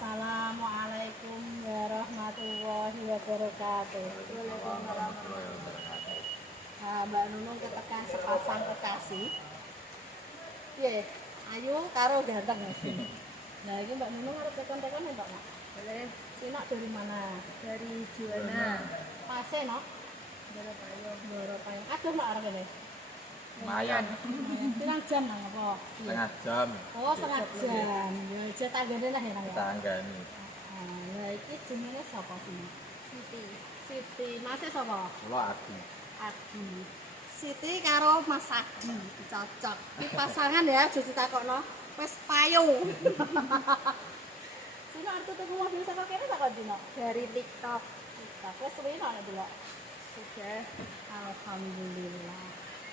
Assalamualaikum warahmatullahi wabarakatuh. Nah, Mbak Nunung ketekan sepasang kekasih. Piye? Ayu karo ganteng Mas. Nah, ini Mbak Nunung harus tekan-tekan ya, Mbak Mak? Boleh. Sinak dari mana? Dari Juwana. Pase, no? Doropayung. Aduh, Mak arep kene. Lumayan. Pirang jam nang apa? Setengah jam. Oh, setengah jam. Ya, aja tanggane lah ya, Nang. Tanggane. Nah, iki jenenge sapa sih? Siti. Siti. Mas sapa? Kula Adi. Adi. Siti karo Mas Adi cocok. Iki pasangan ya, aja ditakokno. Wis payung. Sino arep tuku mobil saka kene saka dino? Dari TikTok. TikTok. Wis suwe nek delok. Sudah. Alhamdulillah.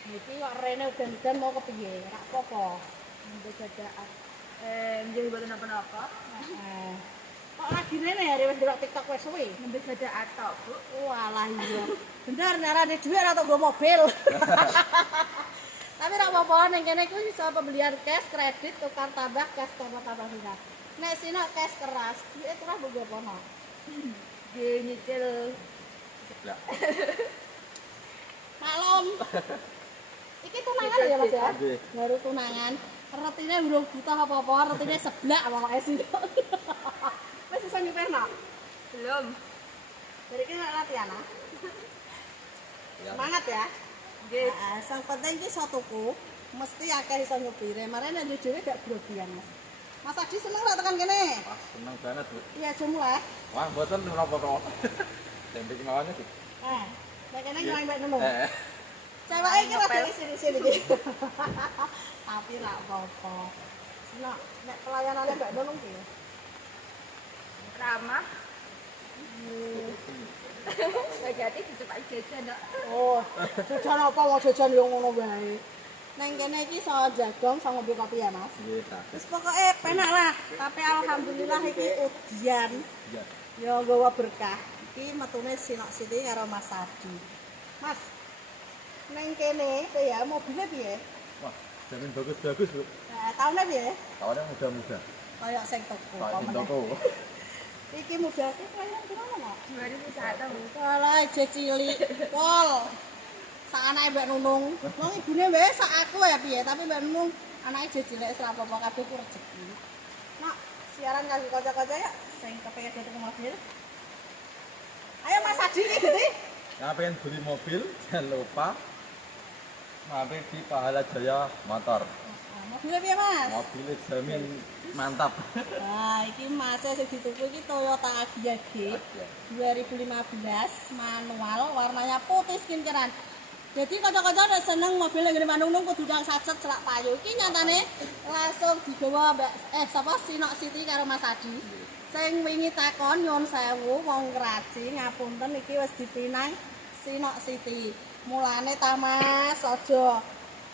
Niki kok rene udan-udan mau kepiye? Rak apa-apa. Mendadak. Jadi buat apa-apa. Heeh. Kok lagi rene ya wis delok TikTok wis suwe? Mendadak atau bu. Walah iya. Bener nyarane dhuwit ora tau nggo mobil. Tapi rak apa-apa ning kene iku iso pembelian cash, kredit, tukar tambah cash tambah sisa. Nek sino cash keras, duit keras mbok apa no? Di nyicil. Sebelah. Maklum. Iki tunangan ya Mas ya? Nggih. Baru tunangan. Retine urung butuh apa-apa, retine seblak pokoke sih. Wis iso nyupirno? Belum. Dari iki nek latihan ah. Semangat ya. Nggih. Heeh, sing penting ki iso tuku, mesti akeh iso nyupire. Marane nek dhewe gak grogian, Mas. Mas Adi seneng ra tekan kene? Wah, seneng banget, Bu. Iya, aja mulai. Wah, mboten menapa-napa. Tempe mawon iki. Nek kene nyuwun Mbak Nunung. Heeh. Ceweke iki rada sini-sini iki. Tapi ra apa-apa. Nek pelayanane Mbak Nunung ki. Ramah. Jadi dicepak jajan dok. Oh, jajan apa mau jajan yo ngono wae. Neng kene iki iso jagong iso ngombe kopi ya, Mas. Nggih, tak. Wis pokoke penak lah. Tapi alhamdulillah iki ujian. Iya. Ya nggawa berkah. Iki metune Sinok Siti karo Mas Adi. Mas. Neng kene ya mobilnya piye? Wah, jamin bagus-bagus, Bu. Nah, tahunnya piye? Kawannya muda-muda. Kayak sing toko. Pak di toko. Iki muda iki kelahiran gimana, Mak? 2001. Walah, je cilik. Pol. Sak anake Mbak Nunung. Wong ibune wae sak aku ya piye, tapi Mbak Nunung anake je cilik ora apa-apa kabeh ku rezeki. Nak, siaran kanggo kanca-kanca ya sing kepengin tuku mobil. Ayo Mas Adi iki gede. Yang pengen beli mobil, jangan lupa mampir di Pahala Jaya Motor. Nah, mobilnya piye, Mas? Mobilnya jamin mantap. Nah, iki Mas sing dituku iki Toyota Agya G 2015 manual, warnanya putih skinceran. Jadi kanca-kanca nek seneng mobil ngene manung-nung kudu ndang sacet celak payu. Iki nyatane langsung digawa Mbak sapa Sinok Siti karo Mas Adi. Sing wingi takon nyuwun sewu wong Keraji ngapunten iki wis dipinang Sinok Siti. Mulane ta Mas aja.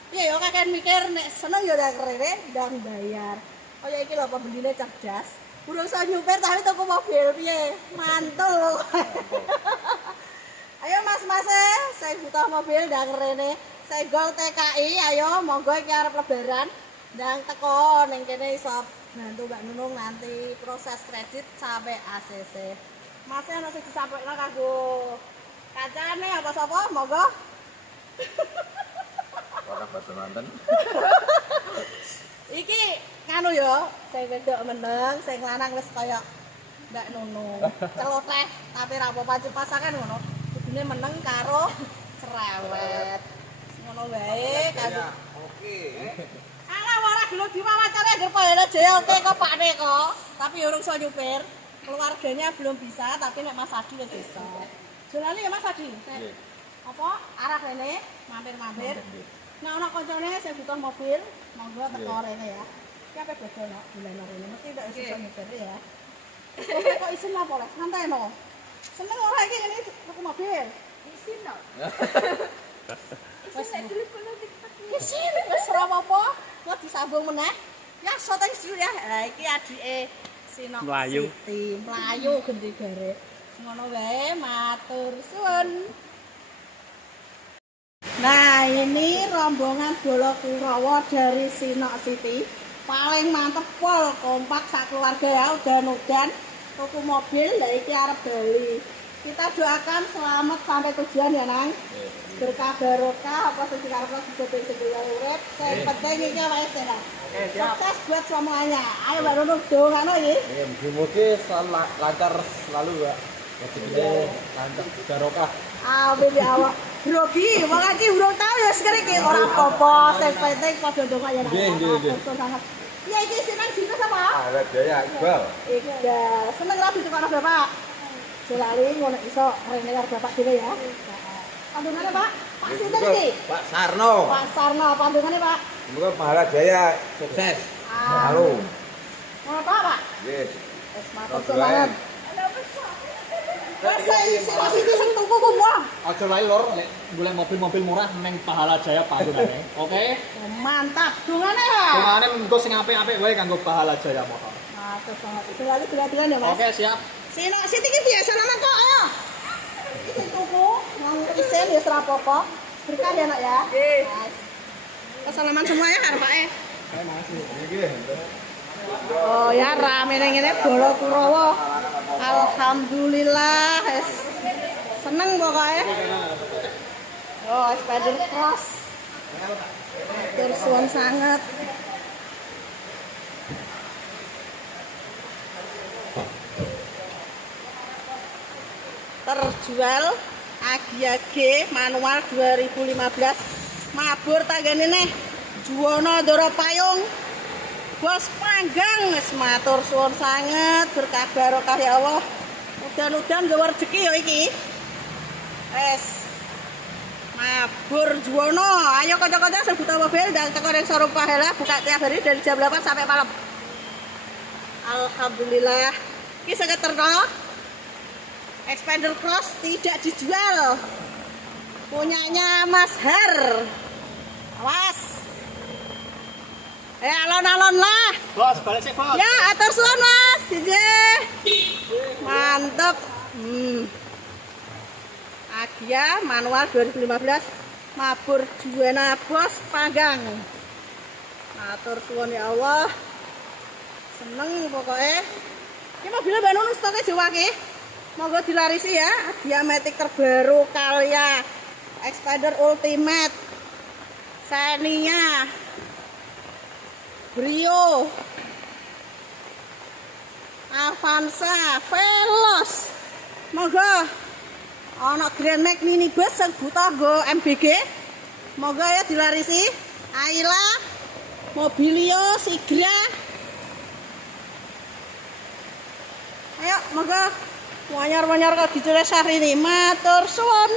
Piye ya kakek mikir nek seneng ya ndang rene ndang bayar. Kaya iki lho pembeline cerdas. Urung iso nyupir tapi tuku mobil piye? Mantul. Ayo Mas-mas saya butuh mobil ndang rene. Senggol TKI ayo monggo iki arep lebaran. Ndang teko ning kene iso bantu Mbak Nunung nanti proses kredit sampai ACC. Mas ana sing disampaikan kanggo kancane apa sapa? Monggo. Ora boten wonten. Iki nganu ya, sing wedok meneng, sing lanang wis kaya Mbak Nunung. Celoteh tapi ra apa-apa pasangan ngono. Kudune meneng karo cerewet. Ngono wae kan. Oke. Alah ora gelem diwawancara ngger payane JLT kok Pakne kok. Tapi urung iso nyupir. Keluarganya belum bisa, tapi nek Mas Adi wis bisa. Jolane ya Mas Adi. Nggih. Apa arah rene mampir-mampir. Nek ana kancane sing butuh mobil, monggo teko rene ya. Iki ape bodho nek bulan rene mesti ndak iso nyupir ya. Kok isin apa lek santai no. Seneng ora iki ngene tuku mobil. Isin dok. Wes Isin dulu kalau TikTok. isin wis ora apa-apa. Kok disambung meneh. Ya syuting dulu ya. Ha iki adike Sinok Siti. Mlayu genti garek. Ngono wae matur suwun. Nah, ini rombongan Bolo Kurawa dari Sinok Siti. paling mantep pol kompak sak keluarga ya, udan-udan tuku mobil lah iki arep bali. Kita doakan selamat sampai tujuan ya nang, berkah barokah apa sing dikarepno sedaya urip, sing penting iki wae sehat. Sukses buat semuanya. Ayo Mbak Nunung dongano iki. Mugi-mugi lancar selalu, Mbak. Rezekine lancar barokah. Amin ya Allah. Grogi, wong iki urung tau ya sekere iki ora apa-apa, sing penting padha ndonga ya nang. Nggih. Iya iki seneng jinten apa? Pahala Jaya Iqbal. Iya, seneng rabi karo Bapak. Selali ngono iso rene karo Bapak dhewe ya. Pandungane Pak. Pak sinten iki? Pak Sarno. Pak Sarno, pandungane Pak. Semoga Pahala Jaya sukses. Halo. Ngono Pak. Nggih. Wis matur semangat. Wes iki sing tuku ku wong. Aja lali lor nek golek mobil-mobil murah neng Pahala Jaya panggonane. Oke. Mantap. Dungane ya. Dongane engko sing apik-apik wae kanggo Pahala Jaya motor. Matur banget. Selali bilang ya Mas. Oke, siap. Sino siti iki biasa nama kok ayo. Iki sing tuku nang isen ya ora apa-apa. Berkah ya Nak ya. Nggih. Assalamualaikum semuanya arepake. Nggih. Oh ya rame ning ngene Bolo Kurawa. Alhamdulillah wis seneng pokoke. Oh, Spider Cross. Matur suwun sanget. Terjual Agi manual 2015 mabur tanggane neh Juwono Ndoro Payung bos panggang wis matur suwun sanget berkah barokah ya Allah udan-udan gawe rezeki ya iki wis mabur Juwono ayo kanca-kanca sing butuh mobil dan teko ning showroom Pahala buka tiap hari dari jam 8 sampai malam alhamdulillah iki saged terno Expander Cross tidak dijual punyanya Mas Har awas alon-alon lah Bos, balik sih, Bos. ya atur suwun Mas DJ mantep Agia manual 2015 mabur Juwana bos panggang atur suwun ya Allah seneng pokoknya ini mobilnya Mbak Nunung stoknya Jawa ki monggo dilarisi ya Diamatic terbaru Calya Expander Ultimate Xenia Brio Avanza Veloz monggo ana Grand Max minibus sing buta nggo MBG monggo ya dilarisi Ayla Mobilio Sigra ayo monggo wanyar-wanyar kok diculik Syahrini matur suwun